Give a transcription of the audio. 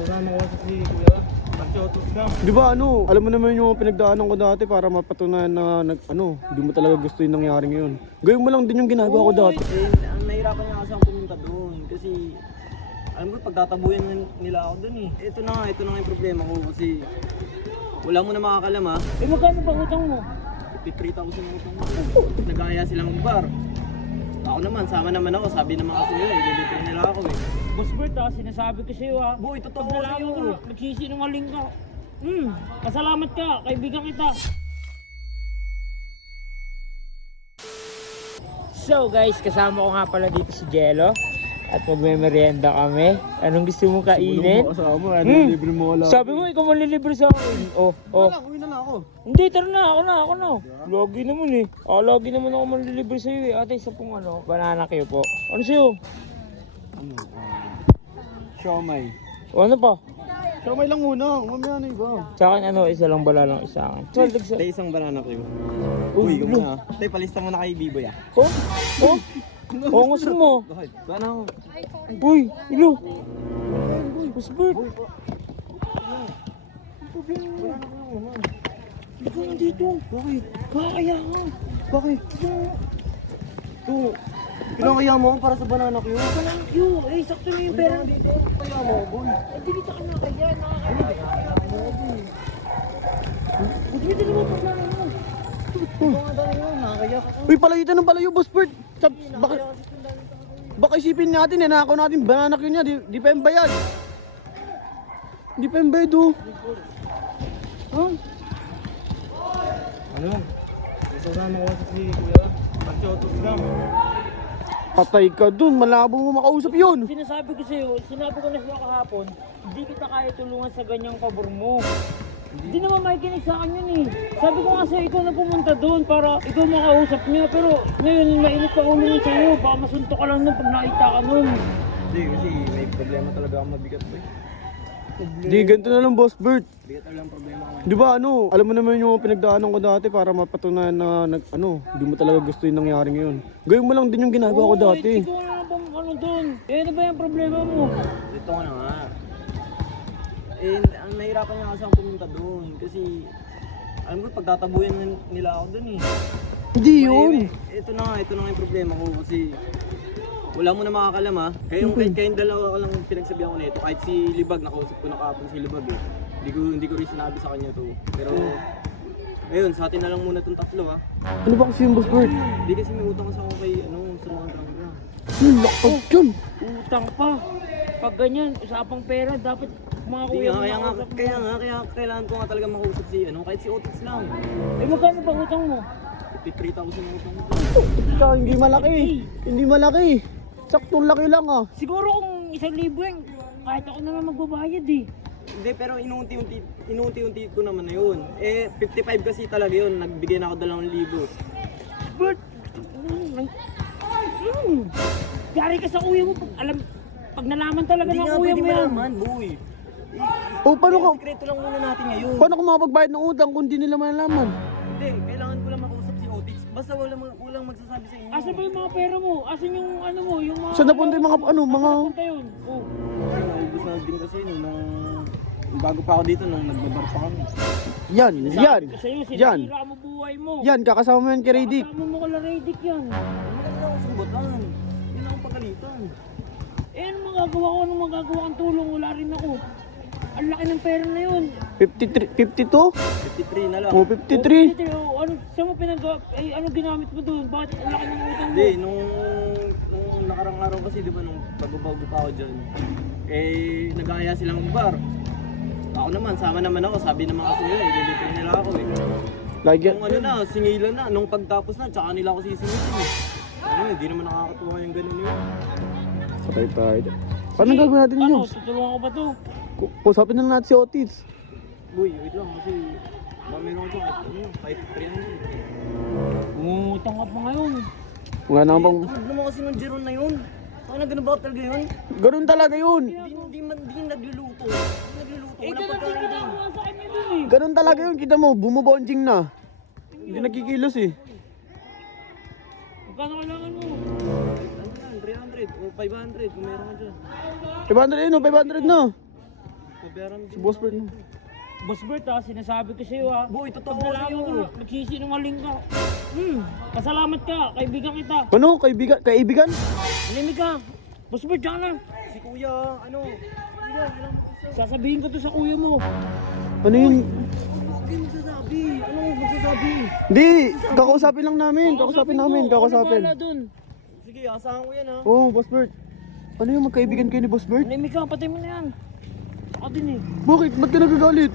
Kasama ko si Kuya. Pag-shoutout ka. Di ba ano, alam mo naman yung pinagdaanan ko dati para mapatunayan na hindi mo talaga gusto yung nangyari ngayon. Gawin mo lang din yung ginagawa ko dati. Ang nahirapan nga kasi ako pumunta doon kasi alam mo pagtatabuyan nila ako doon eh. Ito na nga yung problema ko kasi wala mo na makakalam ha. Eh magkano ba utang mo? 53,000 ang utang mo. Nagaya silang mag-bar. Ako naman, sama naman ako. Sabi naman kasi nila, ililibre nila ako eh. Boss Bert ha, sinasabi ko sa'yo ha. Boy, totoo Pag nalaman sa'yo. ko na nagsisinungaling ka. Pasalamat ka, kaibigan kita. So guys, kasama ko nga pala dito si Jello. At magme-merienda kami. Anong gusto mo kainin? Kasama, libre mo wala. Sabi mo, ikaw malilibre sa akin. Uwi na lang ako. Hindi, tara na, ako na. Lagi naman eh. Lagi naman ako malilibre sa'yo eh. Ate, isa pong banana kayo po. Ano sa'yo? Siomay. O ano pa? Siomay lang muna, mamaya na iba. Sa akin isa lang bala lang isa akin. Tay, isang banana kayo. Uy, ikaw muna. Tay, palista mo na kay Biboy ah. Oh, gusto mo. Bakit? Sana ako. Uy, ilo. Boss Bert. Hindi ko nandito. Bakit? Kakaya ka. Bakit? Ito, pinakaya mo ako para sa banana ko yun. Walang queue. Eh, sakto na yung pera. Kaya mo ako, boy. Hindi kita ka nakaya. Hindi kita naman paglalang mo. Mga dami yun, nakakaya ka. Uy, palayo ng palayo, Boss Bert. Baka isipin natin, nanakaw natin, banana ko niya, di pa yung bayad. Di pa yung bayad, oh. Huh? Ano? Kasama ko si Kuya. Pag-shoutout ka. Patay ka dun, malabo mo makausap yun. Sinasabi ko sa'yo, sinabi ko na sa'yo kahapon, hindi kita kaya tulungan sa ganyang pabor mo. Hindi naman makikinig sa akin yun eh. Sabi ko nga sa'yo, ikaw na pumunta doon para ikaw makausap niya. Pero ngayon, mainit pa ulo niya sa'yo. Baka masunto ka lang nun pag nakita ka nun. Hindi, kasi may problema talaga akong mabigat, boy. Di, ganito na lang, Boss Bert. Bigat talaga ang problema ko. Di ba ano, alam mo naman yung pinagdaanan ko dati para mapatunayan na hindi mo talaga gusto yung nangyari ngayon. Gawin mo lang din yung ginagawa ko dati. Ikaw na lang ano doon. Eh, ano ba yung problema mo? Ito ko na nga. Ang nahirapan nga kasi ako pumunta doon kasi alam mo pagtatabuyan nila ako doon eh. Hindi yun. Ito na nga yung problema ko kasi wala mo na makakalam ha. Kayong dalawa ko lang pinagsabihan ko na ito. Kahit si Libag, nakausap ko na kahapon si Libag eh. Hindi ko rin sinabi sa kanya to. Pero ayun, sa atin na lang muna itong tatlo ha. Ano ba kasi yung Boss Bert? Hindi kasi may utang kasi ako kay sa mga drangga. Lakad yun. Utang pa. Pag ganyan, usapang pera, dapat mga Hindi kuya nga, mo makausap mo. kaya kailangan ko nga talaga makausap si kahit si Otis lang. Eh, magkano ba utang mo? 53,000 ang utang ko. Ika, hindi malaki. Hindi malaki. Saktong laki lang ah. Siguro kung 1,000 yan, kahit ako naman magbabayad eh. Hindi, pero inuunti-unti ko naman na yun. Eh, 55 kasi talaga yun. Nagbigay na ako 2,000. Bert! Yari ka sa kuya mo. Pag nalaman talaga Hindi ng nga kuya pwede mo yan. malaman, boy. O paano ka, Sekreto lang muna natin ngayon. paano ka makapagbayad ng utang kung di nila malalaman? Hindi, kailangan ko lang makausap si Otis. Basta walang magsasabi sa inyo. Asan ba yung mga pera mo? Asan yung ano mo? Yung mga... Saan napunta yung mga mga... Saan napunta yun? Oh. Ay, naubos na din kasi nung bago pa ako dito, nung nagbabar pa kami. Yan. Sa'yo, Yan. sinasira mo buhay mo. Yan, kakasama mo yan kay Radic. Kasama mo kala Radic yan. Hindi na ako sumbatan. Hindi na akong pagalitan. Eh, ano magagawa ko? Anong magagawa kang tulong? Wala rin ako. Ang laki ng pera na yun. 53, 52? 53 na lang. O 53? Ano, saan mo ano ginamit mo doon? Bakit ang laki ng utang mo? Hindi, nung nakarang araw kasi, di ba, nung bago-bago pa ako dyan, eh, nag-aaya sila mag-bar. Ako naman, sama naman ako, sabi naman kasi nila, ililibre nila ako eh. Lagi. Nung ano na, singilan na, nung pagtapos na, tsaka nila ako sisingitin eh. Ano, hindi naman nakakatuwa yung ganun yun. Sakay tayo. Paano gagawin natin Ano, yun? tutulungan ko ba to? Kusapin na natin si Otis. Uy, wait lang kasi, meron ko dyan, kahit 300. Umutang ka pa ngayon. Wala na bang... Tamad naman kasi ng Jeron na yun. Ano, ganun ba talaga yun? Ganun talaga yun. Hindi nagluluto. Hindi nagluluto, walang pagkain Kita doon. mo sa kanya dun eh. Ganun talaga yun. Kita mo, bumubonjing na. Hindi nagkikilos eh. Magkano kailangan mo? Ano yan, 300 o 500 kung meron ka dyan. 500 yun, 500 na. Pabayaran mo Si Boss Bert no. Boss Bert ha, sinasabi ko sa'yo ha. Boy, totoo Pag nalaman sa'yo. ko na, magsisinungaling ka. Pasalamat ka, kaibigan kita. Ano? Kaibigan? Malimig ka. Boss Bert, diyan na. Si kuya, ano? Kuya, alam mo isa. Sasabihin ko to sa kuya mo. Ano yun? Hindi magsasabi. Ano magsasabi? Hindi! Kakausapin lang namin. Kakausapin namin. Ako Kakausapin. na dun. Sige, asahan ko yan ha. Oo, Boss Bert. Ano yung magkaibigan kayo ni Boss Bert? Malimig ka, patay mo na yan. Ako din eh. Bakit? Ba't ka nagagalit?